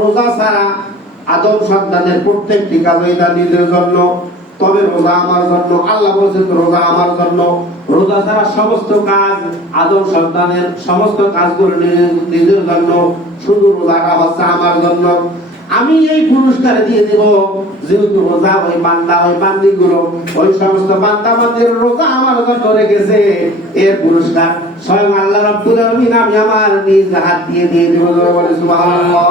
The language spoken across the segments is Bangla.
রোজা ছাড়া আদম সন্তানের প্রত্যেকটি কাজই তার নিজের জন্য, তবে রোজা আমার জন্য। আল্লাহ বলেছেন রোজা আমার জন্য। রোজা ছাড়া সমস্ত কাজ, আদম সন্তানের সমস্ত কাজগুলো নিজের জন্য, শুধু রোজাটা হচ্ছে আমার জন্য। আমি এই পুরস্কার দিয়ে দেব, যেহেতু রোজা ওই বান্দা ওই বান্দিগুলো ওই সমস্ত বান্দা বান্দির রোজা আমার জন্য রেখেছে, এর পুরস্কার স্বয়ং আল্লাহ রাব্বুল আলামিন আমি আমার নিজ হাত দিয়ে দেব। বলে সুবহানাল্লাহ।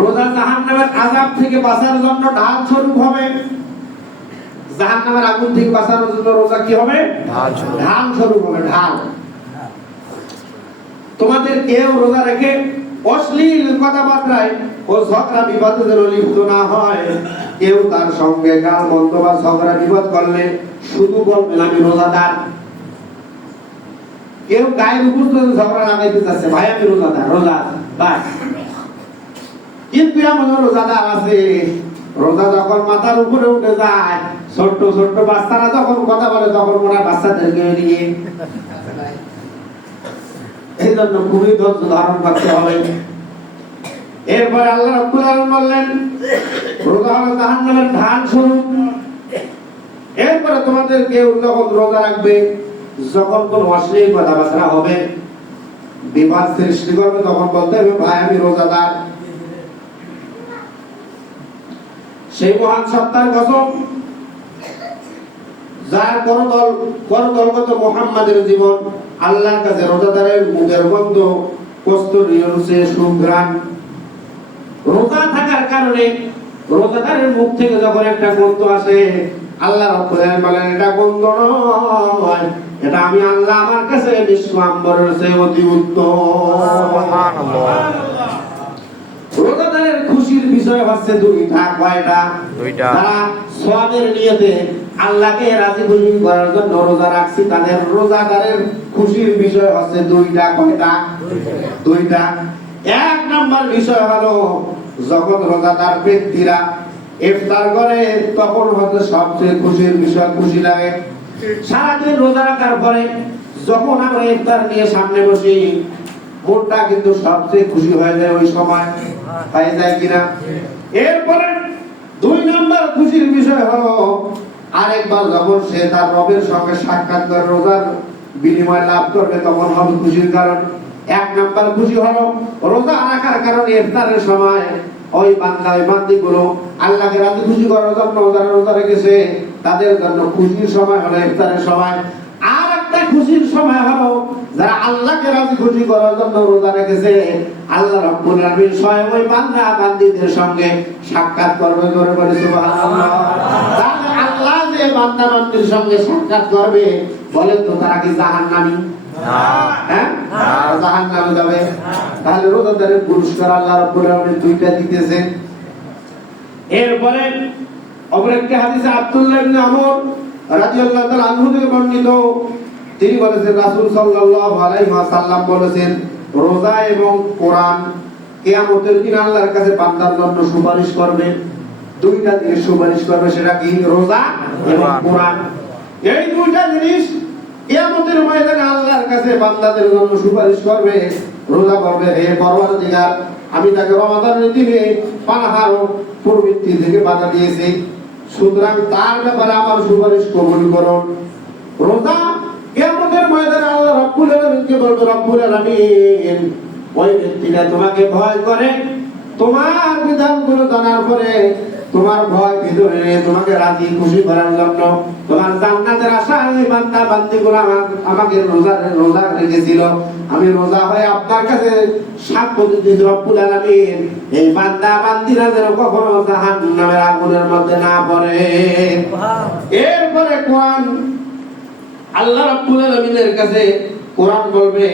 রোজা জাহান্নামের আযাব থেকে বাঁচার জন্য ঢাল স্বরূপ হবে। জাহান্নামের আগুন থেকে বাঁচানোর জন্য রোজা কি হবে? ঢাল স্বরূপ হবে। ঢাল। তোমাদের কেউ রোজা রেখে অশ্লীল কথাবার্তায় ও ঝগড়া বিবাদে যেন লিপ্ত না হয়। কেউ তার সঙ্গে গাল মন্দ বা ঝগড়া বিবাদ করলে শুধু বলবেন আমি রোজাদার। কেউ গায়ের উপর ঝগড়া লাগাইতে চাচ্ছে, ভাই আমি রোজাদার, রোজা বাস। কিন্তু এমন রোজাদার আছে, রোজা যখন মাথার উপরে উঠে যায়, ছোট্ট ছোট্ট বাচ্চারা যখন কথা বলে তখন ওরা বাচ্চাদেরকে নিয়ে, এই জন্য খুবই ধৈর্য ধারণ করতে হবে। এরপরে আল্লাহ রাব্বুল আলামিন বললেন রোজা হলো জাহান্নামের ঢাল স্বরূপ। এরপরে তোমাদের কেউ যখন রোজা রাখবে, যখন কোন অশ্লীল কথাবার্তা হবে, বিবাদ সৃষ্টি করবে, তখন বলতে হবে ভাই আমি রোজাদার। সেই মহান সত্তার কসম যার করতলগত মুহাম্মাদের জীবন, আল্লাহর কাছে রোজাদারের মুখের গন্ধ কস্তুরীর চেয়ে সুঘ্রাণ। রোজা থাকার কারণে রোজাদারের মুখ থেকে যখন একটা গন্ধ আসে, আল্লাহ রাব্বুল আলামিন বলেন এটা গন্ধ নয়, এটা আমি আল্লাহ আমার কাছে বিশ্ব আম্বরের চেয়ে অতি উত্তম। সুবহানাল্লাহ। রোজাদারের খুশির বিষয় হচ্ছে দুইটা। কয়টা? দুইটা। যারা সওয়াবের নিয়তে আল্লাহকে রাজি খুশি করার জন্য রোজা রাখছি, তাদের রোজাদারের খুশির বিষয় হচ্ছে দুইটা। কয়টা? দুইটা। এক নাম্বার বিষয় হলো যখন রোজাদার ব্যক্তিরা ইফতার করে, তখন হচ্ছে সবচেয়ে খুশির বিষয়, খুশি লাগে। সারাদিন রোজা রাখার পরে যখন আমরা ইফতার নিয়ে সামনে বসি, মনটা কিন্তু সবচেয়ে খুশি হয়ে যায় ওই সময়, পাই যায় কিনা? এরপরে দুই নাম্বার খুশির বিষয় হলো আরেকবার যখন সে তার রবের সঙ্গে সাক্ষাৎ করে রোজার বিনিময় লাভ করবে, তখন হবে খুশির কারণ। এক নাম্বার খুশি হলো রোজা রাখার কারণে ইফতারের সময় ওই বান্দা ওই বান্দিগুলো আল্লাহকে রাজি খুশি করার জন্য যারা রোজা রেখেছে, তাদের জন্য খুশির সময় হলো ইফতারের সময়। আর একটা খুশির সময় হলো যারা আল্লাহকে রাজি খুশি করার জন্য রোজা রেখেছে, আল্লাহ রাব্বুল আলামিন স্বয়ং ওই বান্দা বান্দীদের সঙ্গে সাক্ষাৎ করবে। জোরে বলে সুবহানাল্লাহ। তাহলে আল্লাহ যে বান্দা বান্দীর সঙ্গে সাক্ষাৎ করবে, বলেন তো তারা কি জাহান্নামী? না। হ্যাঁ, জাহান্নামে যাবে। তাহলে রোজাদারের পুরস্কার আল্লাহ রাব্বুল আলামিন দুইটা দিতেছেন। এরপরে অপর একটি হাদিসে আব্দুল্লাহ ইবনে আমর রাদিয়াল্লাহু তাআলা আনহু থেকে বর্ণিত, তিনি বলেছেন রাসূল সাল্লাল্লাহু আলাইহি ওয়াসাল্লাম বলেছেন রোজা এবং কোরআন কিয়ামতের দিন আল্লাহর কাছে বান্দার জন্য সুপারিশ করবে। দুইটা জিনিস সুপারিশ করবে, সেটা কি? রোজা এবং কোরআন। এই দুইটা জিনিস কিয়ামতের ময়দানে আল্লাহর কাছে বান্দাদের জন্য সুপারিশ করবে। রোজা করবে, হে পরওয়ারদিগার, আমি তাকে রমাদানের দিনে পানাহার ও প্রবৃত্তি থেকে বাধা দিয়েছি, সুতরাং তার ব্যাপারে আমার সুপারিশ কবুল করুন। রোজা কিয়ামতের ময়দানে আল্লাহ রাব্বুল আলামিনকে বলবে, রব্বুল আলামিন ওই ব্যক্তিটা তোমাকে ভয় করে, তোমার বিধানগুলো জানার পরে তোমার ভয় ভিতরে তোমাকে রাজি খুশি করার জন্য তোমার জান্নাতের আশায় এই বান্দা বান্দীগুলো আমাকে রোজা রেখেছিল। আমি রোজা হয়ে আপনার কাছে সাক্ষ্য দিতে রব্বুল আলামিন এই বান্দা বান্দীরা যেন কখনো জাহান্নামের আগুনের মধ্যে না পড়ে। এরপরে কোরআন, আল্লাহ রাব্বুল আলামিনের কাছে কোরআন বলবে,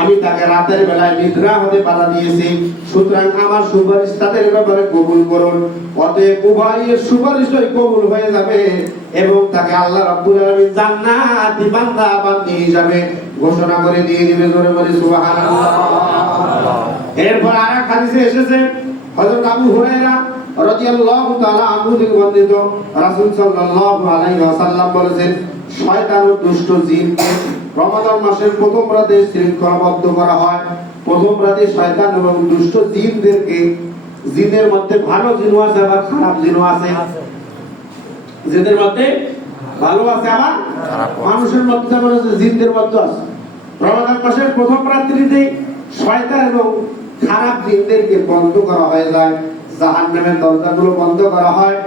আমি তাকে রাতের বেলায় নিদ্রা হতে বাধা দিয়েছি, সুতরাং আমার সুপারিশ তাদের ব্যাপারে কবুল করুন। অতএব উভয়ের সুপারিশই কবুল হয়ে যাবে এবং তাকে আল্লাহ রাব্বুল আলামিন জান্নাতি বান্দা বান্দী হিসাবে ঘোষণা করে দিয়ে দিবে। জোরে বলি সুবহানাল্লাহ। এরপর আরেক হাদিসে এসেছে, হযরত আবু হুরায়রা রাদিয়াল্লাহু তাআলা আনহু থেকে বর্ণিত, রাসূল সাল্লাল্লাহু আলাইহি ওয়াসাল্লাম বলেছেন, শয়তান ও দুষ্ট জিনকে রমাদান মাসের প্রথম রাতে শৃঙ্খলাবদ্ধ করা হয়। প্রথম রাতে শয়তান এবং দুষ্ট জিনদেরকে, জিনের মধ্যে ভালো জিনও আছে আবার খারাপ জিনও আছে, জিনের মধ্যে ভালো আছে আবার মানুষের মধ্যে যেমন আছে জিনদের মধ্যে আছে। রমাদান মাসের প্রথম রাত্রিতে শয়তান এবং খারাপ জিনদেরকে বন্ধ করা হয়ে যায়, জাহান্নামের দরজাগুলো বন্ধ করা হয়।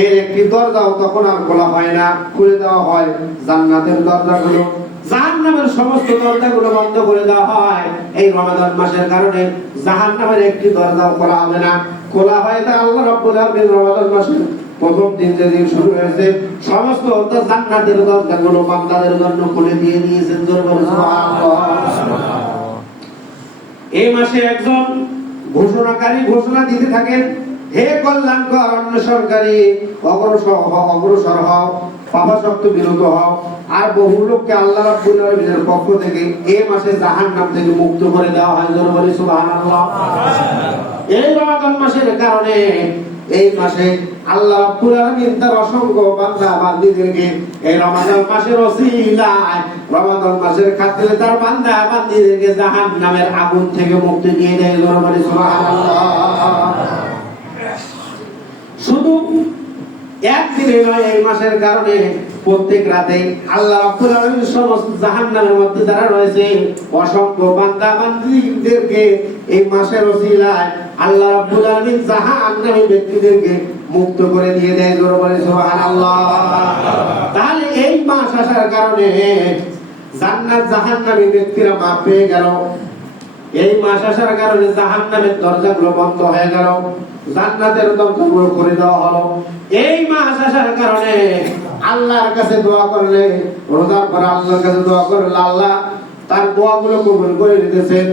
এর একটি দরজাও তখন আর খোলা হয় না, খুলে দেওয়া হয় জান্নাতের দরজাগুলো। জাহান্নামের সমস্ত দরজাগুলো বন্ধ করে দেওয়া হয়। এই রমাদান মাসের কারণে জাহান্নামের একটি দরজাও খোলা হবে না। খোলা হয় তা আল্লাহ রাব্বুল আলামিন রমাদান মাসের প্রথম দিন যেদিন শুরু হয়েছে সমস্ত জান্নাতের দরজাগুলো বান্দাদের জন্য খুলে দিয়ে দিয়েছেন। সুবহানাল্লাহ। এই মাসে একজন ঘোষণাকারী ঘোষণা দিতে থাকেন, হে কল্যাণকর অন্বেষণকারী, অগ্রসর হও, পাপাসক্ত বিরত হও। আর বহু লোককে আল্লাহ রাব্বুল আলামিনের পক্ষ থেকে এই মাসে জাহান্নাম থেকে মুক্ত করে দেওয়া হয়। জোরে বলি সুবহানাল্লাহ। এই রমাদান মাসের কারণে এই মাসে আল্লাহ রাব্বুল আলামিন তার অসংখ্য বান্দা বান্দীদেরকে এই রমাদান মাসের ওসিলায়, রমাদান মাসের খাতিরে তার বান্দা বান্দীদেরকে জাহান্নামের আগুন থেকে মুক্তি দিয়ে দেয়। জোরে বলি সুবহানাল্লাহ। শুধু একদিনে নয়, এই মাসের কারণে প্রত্যেক রাতে আল্লাহ রাব্বুল আলামিন সমস্ত জাহান্নামের মধ্যে যারা রয়েছে অসংখ্য বান্দা বান্দীদেরকে এই মাসের ওসিলায় আল্লাহ রাব্বুল আলামিন জাহান্নামী ব্যক্তিদেরকে মুক্ত করে দিয়ে দেয়। জোরে বলে সুবহানাল্লাহ। তাহলে এই মাস আসার কারণে জান্নাত জাহান্নামী ব্যক্তিরা মাফ পেয়ে গেল। এই মাস আসার কারণে জাহান্নামের দরজাগুলো বন্ধ হয়ে গেল, জান্নাতের দরজাগুলো খুলে দেওয়া হলো। এই মাস আসার কারণে আল্লাহর কাছে দোয়া করলে, রোজার পরে আল্লাহর কাছে দোয়া করলে আল্লাহ তার দোয়াগুলো কবুল করে নিতেছেন।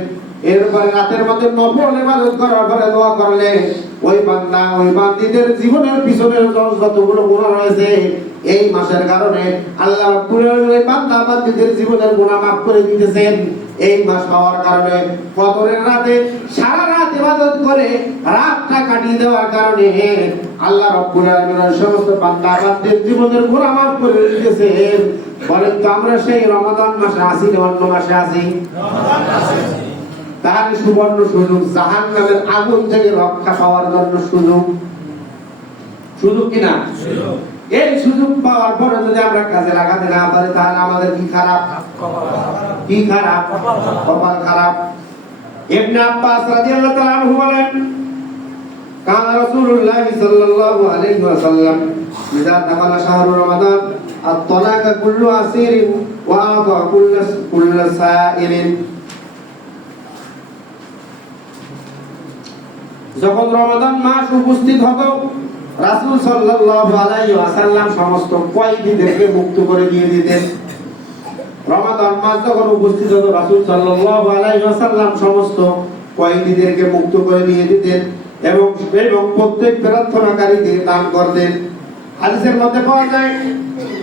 এরপরে রাতের মধ্যে নফল ইবাদত করার পরে দোয়া করলে ওই বান্দা ওই বান্দীদের জীবনের পিছনের যতগুলো গুনাহ রয়েছে এই মাসের কারণে আল্লাহ রাব্বুল আলামিন ওই বান্দা বান্দীদের জীবনের গুনাহ মাফ করে দিতেছেন। এই মাস হওয়ার কারণে কদরের রাতে সারা রাত ইবাদত করে রাতটা কাটিয়ে দেওয়ার কারণে আল্লাহ রাব্বুল আলামিন সমস্ত বান্দা বান্দীদের জীবনের গুনাহ মাফ করে দিতেছেন। বলেন তো আমরা সেই রমাদান মাসে আছি না অন্য মাসে আছি? তার সুবর্ণ সুযোগ, জাহান্নামের আগুন থেকে রক্ষা পাওয়ার জন্য সুযোগ কিনা? এই সুযোগ পাওয়ার পরে যদি আমরা কাজে লাগাতে না পারি তাহলে আমাদের কি খারাপ, কি খারাপ, কপাল খারাপ। ইবনে আব্বাস রাদিয়াল্লাহু তাআলা আনহু বলেন, কানা রাসূলুল্লাহ সাল্লাল্লাহু আলাইহি ওয়াসাল্লাম ইযা দাখালা শাহরু রমাদান আত-তালাকা কুল্লু আসিরিন ওয়া আতা কুল্লু সাইলিন। যখন রমাদান মাস উপস্থিত হতো রাসূল সাল্লাল্লাহু আলাইহি ওয়াসাল্লাম সমস্ত কয়েদীদেরকে মুক্ত করে দিয়ে দিতেন। রমাদান মাস যখন উপস্থিত হতো রাসূল সাল্লাল্লাহু আলাইহি ওয়াসাল্লাম সমস্ত কয়েদীদেরকে মুক্ত করে দিয়ে দিতেন এবং প্রত্যেক প্রার্থনাকারীকে দান করতেন। হাদিসের মধ্যে পাওয়া যায়,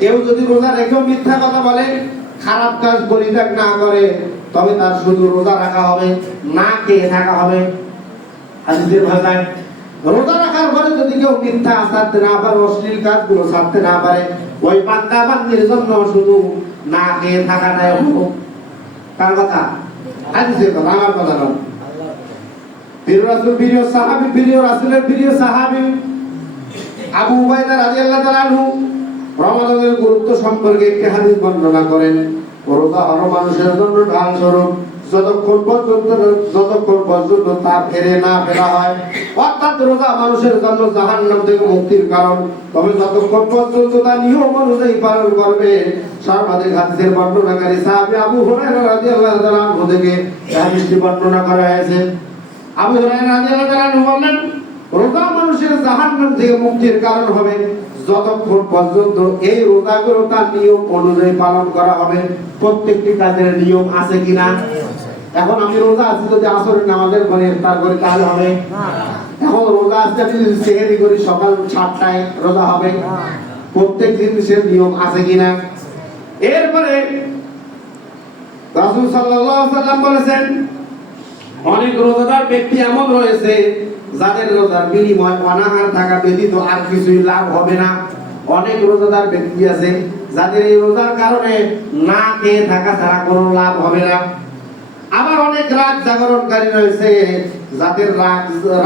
কেউ যদি রোজা রেখেও মিথ্যা কথা বলে, খারাপ কাজ পরিত্যাগ না করে, তবে তার শুধু রোজা রাখা হবে, না খেয়ে থাকা হবে। হাদিসের ভাষায় রোজা রাখার পরে যদি কেউ মিথ্যা ছাড়তে না পারে, অশ্লীল কাজগুলো ছাড়তে না পারে, ওই বান্দা বান্দির জন্য শুধু না খেয়ে থাকাটাই হলো। কার কথা? হাদিসের কথা, আমার কথা নয়। প্রিয় রাসূল, প্রিয় সাহাবী, প্রিয় রাসূলের প্রিয় সাহাবী আবু উবাইদা রাদিয়াল্লাহু তাআলা আনহু রমাদানের গুরুত্ব সম্পর্কে একটি হাদিস বর্ণনা করেন। রোজা হলো মানুষের জন্য ঢাল স্বরূপ, যতক্ষণ পর্যন্ত তা না ফেরা হয়। অর্থাৎ রোজা মানুষের জন্য জাহান্নাম থেকে মুক্তির কারণ, তবে যতক্ষণ পর্যন্ত তা নিয়ম অনুযায়ী পালন করবে। সর্বাধিক হাদিসের বর্ণনাকারী সাহাবী আবু হুরায়রা রাদিয়াল্লাহু তাআলা আনহু থেকে হাদিসটি বর্ণনা করা হয়েছে। আবু হুরায়রা রাদিয়াল্লাহু তাআলা আনহু বলেন, রোজা মানুষের জাহান্নাম থেকে মুক্তির কারণ হবে যতক্ষণ পর্যন্ত এই রোজাগুলো তার নিয়ম অনুযায়ী পালন করা হবে। প্রত্যেকটি কাজের নিয়ম আছে কিনা? এখন আমি রোজা আছি, যদি আসরের নামাজের পরে ইফতার করি তাহলে হবে? এখন রোজা আছে, আমি যদি সেহরি করি সকাল 7টায় রোজা হবে? প্রত্যেক জিনিসের নিয়ম আছে কিনা? এরপরে রাসূল সাল্লাল্লাহু আলাইহি ওয়াসাল্লাম বলেছেন, অনেক রোজাদার ব্যক্তি এমন রয়েছে যাদের রোজার বিনিময় অনাহার থাকা ব্যতীত আর কিছুই লাভ হবে না। অনেক রোজাদার ব্যক্তি আছে যাদের এই রোজার কারণে না খেয়ে থাকা ছাড়া কোনো লাভ হবে না। আবার অনেক রাত জাগরণকারী রয়েছে যাদের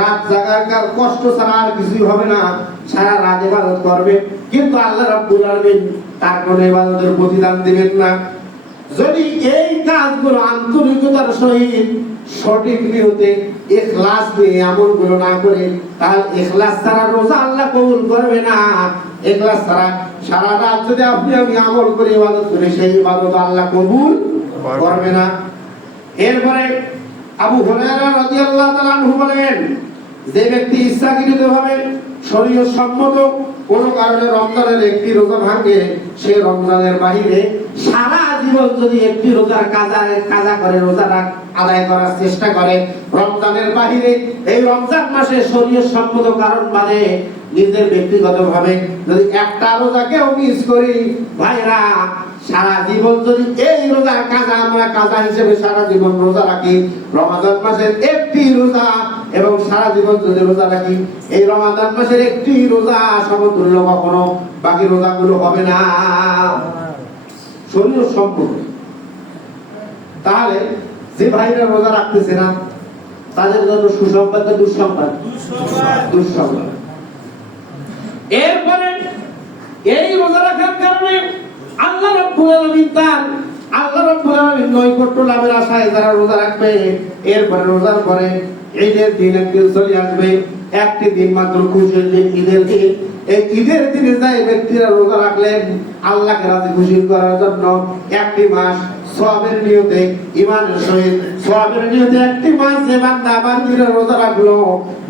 রাত জাগার কষ্ট ছাড়া আর কিছুই হবে না, সারা রাত ইবাদত করবে, কিন্তু আল্লাহ রাব্বুল আলামিন তার কোনো ইবাদতের প্রতিদান দিবেন না। যদি এই কাজগুলো আন্তরিকতার সহিত সঠিক নিয়তে ইখলাস দিয়ে আমলগুলো না করে, তাহলে ইখলাস ছাড়া রোজা আল্লাহ কবুল করবে না। ইখলাস ছাড়া সারা রাত যদি আপনি আমি আমল করে ইবাদত করি, সেই ইবাদত আল্লাহ কবুল করবে না। এরপরে আবু হুরায়রা রাদিয়াল্লাহু তাআলা আনহু বলেন, যে ব্যক্তি ইচ্ছাকৃতভাবে শরীয়ত সম্মত কোন কারণে রমজানের একটি রোজা ভাঙে, সে রমজানের বাইরে সারা জীবন যদি একটি রোজার কাজা করে রোজা আদায় করার চেষ্টা করে, রমজানের বাইরে এই রমজান মাসে শরীয়ত সম্মত কারণ বাদে নিজের ব্যক্তিগতভাবে যদি একটা রোজাকেও মিস করি, ভাইরা সারা জীবন যদি এই রোজার আমরা কাজা হিসেবে সারা জীবন রোজা রাখি, রমাদান মাসের একটি রোজা এবং সারা জীবন যদি রোজা রাখি, এই রমাদান মাসের একটি রোজা সমতুল্য কখনো বাকি রোজাগুলো হবে না শরীয়ত সম্পূর্ণ। তাহলে যে ভাইরা রোজা রাখতেছে না তাদের জন্য সুসংবাদ না দুঃসংবাদ? দুঃসংবাদ। এরপরে এই রোজা রাখার কারণে আল্লাহ রাব্বুল আলামিন নৈকট্য লাভের আশায় যারা রোজা রাখবে, এরপরে রোজার পরে ঈদের দিন একদিন চলে আসবে, একটি দিন মাত্র খুশির দিন, ঈদের দিন। এই ঈদের দিনে যাই ব্যক্তিরা রোজা রাখলেন আল্লাহকে রাজি খুশি করার জন্য একটি মাস সওয়াবের নিয়তে, ঈমানের সহিত সওয়াবের নিয়তে একটি মাস যে বান্দা রোজা রাখলো,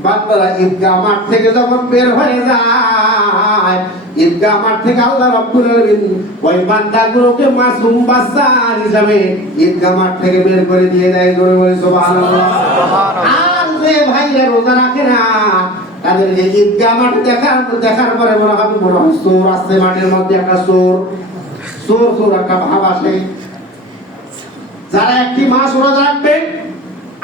বান্দারা ঈদগাহ মাঠ থেকে যখন বের হয়ে যায়, ঈদগাহ মাঠ থেকে আল্লাহ রাব্বুল আলামিন ওই বান্দাগুলোকে মাসুম বাচ্চা হিসাবে ঈদগাহ মাঠ থেকে বের করে দিয়ে দেয়। জোরে বলে সুবহানাল্লাহ। আর যে ভাইরা রোজা রাখে না তাদের এই ঈদগাহ মাঠ দেখার পরে মনে হয় চোর আসছে মাঠের মধ্যে, একটা চোর একটা ভাব আসে। যারা একটি মাস রোজা রাখবে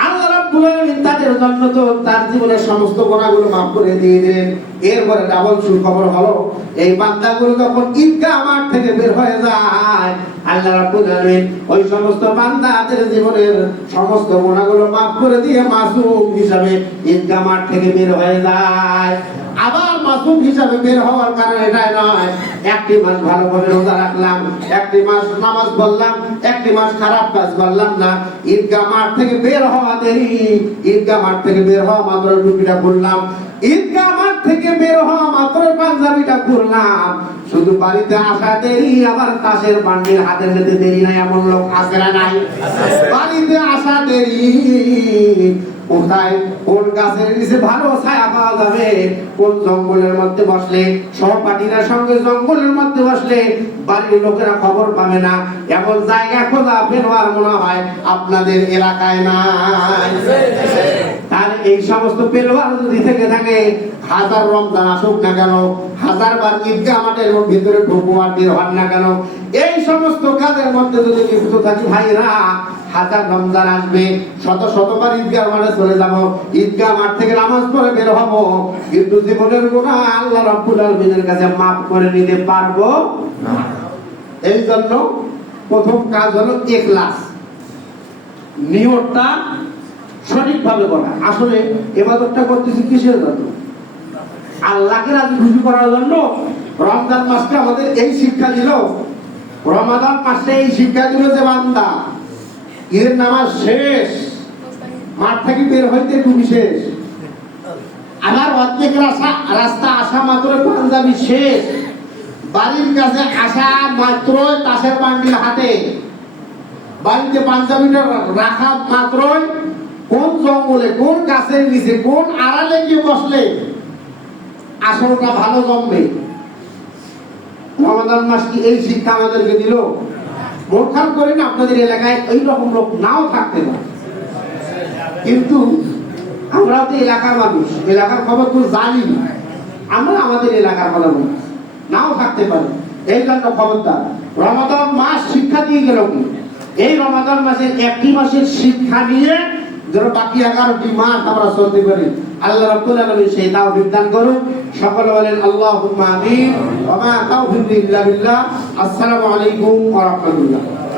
আল্লাহ রাব্বুল আলামিন তাদের জন্য তো তার জীবনের সমস্ত গুনাহগুলো মাফ করে দিয়ে দিলেন। এরপরে ডাবল সুখবর হলো, এই বান্দাগুলো যখন ঈদগাহ মাঠ থেকে বের হয়ে যায়, আল্লাহ রাব্বুল আলামিন ওই সমস্ত বান্দাদের জীবনের সমস্ত গুনাহগুলো মাফ করে দিয়ে মাসুম হিসাবে ঈদগাহ মাঠ থেকে বের হয়ে যায়। আবার মাসুম হিসাবে বের হওয়ার কারণ এটাই নয় একটি মাস ভালোভাবে রোজা রাখলাম, একটি মাস নামাজ পড়লাম, একটি মাস খারাপ কাজ করলাম না, ঈদগাহ মাঠ থেকে বের হওয়া দেরি, ঈদগাহ মাঠ থেকে বের হওয়া মাত্র টুপিটা খুললাম, ঈদগাহ মাঠ থেকে বের হওয়া মাত্র পাঞ্জাবিটা খুললাম, শুধু বাড়িতে আসা দেরি, আবার তাসের বান্ডিল হাতে নিতে দেরি নাই, এমন লোক আছে না নাই? বাড়িতে আসা দেরি, কোথায় কোন গাছের নিচে ভালো ছায়া পাওয়া যাবে, কোন জঙ্গলের মধ্যে বসলে সহপাঠীরা সঙ্গে জঙ্গলের মধ্যে বসলে বাড়ির লোকেরা খবর পাবে না, এমন জায়গা খোঁজা ফেরোয়ার মনে হয় আপনাদের এলাকায় নাই। তাহলে এই সমস্ত পেলওয়ার যদি থেকে থাকে, হাজার রমজান আসুক না কেন, হাজার বার ঈদগাহ মাঠের ভিতরে ঢুকবো আর বের হন না কেন, এই সমস্ত কাজের মধ্যে যদি লিপ্ত থাকি ভাইরা, হাজার রমজান আসবে, শতবার ঈদগাহ মাঠে চলে যাব, ঈদগাহ মাঠ থেকে নামাজ পড়ে বের হব, কিন্তু জীবনের গুনাহ আল্লাহ রাব্বুল আলামিনের কাছে মাফ করে নিতে পারবো না। এই জন্য প্রথম কাজ হলো ইখলাস, নিয়তটা সঠিকভাবে করা। আসলে ইবাদতটা করতেছি কিসের জন্য? আল্লাহকে রাজি খুশি করার জন্য। রমজান মাসটা আমাদের এই শিক্ষা দিল, রমাদান মাসে এই শিক্ষা দিল যে বান্দা ঈদের নামাজ শেষ, মাঠ থেকে বের হইতে তুমি শেষ, আমার অর্ধেক রাস্তা আসা মাত্র পাঞ্জাবি শেষ, বাড়ির কাছে আসা মাত্র তাসের বান্ডিল হাতে, বাড়িতে পাঞ্জাবিটা রাখা মাত্রই কোন জঙ্গলে, কোন গাছের নিচে, কোন আড়ালে গিয়ে বসলে আসলটা ভালো জমবে। রমাদান মাস কি এই শিক্ষা আমাদেরকে দিল? মূর্খাম করেন, আপনাদের এলাকায় এইরকম লোক নাও থাকতে পারে, কিন্তু আমরাও তো এলাকার মানুষ, এলাকার খবর তো জানি, আমরা আমাদের এলাকার কথা বলি, নাও থাকতে পারে। এই জন্য খবরদার, রমাদান মাস শিক্ষা দিয়ে গেল কি, এই রমাদান মাসের একটি মাসের শিক্ষা নিয়ে যেন বাকি 11টি মাস আমরা চলতে পারি, আল্লাহ রাব্বুল আলামিন সেই তাওফিক দান করুন। সকলে বলেন আল্লাহুম্মা আমিন। ওয়া মা তাওফিক ইল্লা বিল্লাহ। আসসালামু আলাইকুম ওয়া রাহমাতুল্লাহ।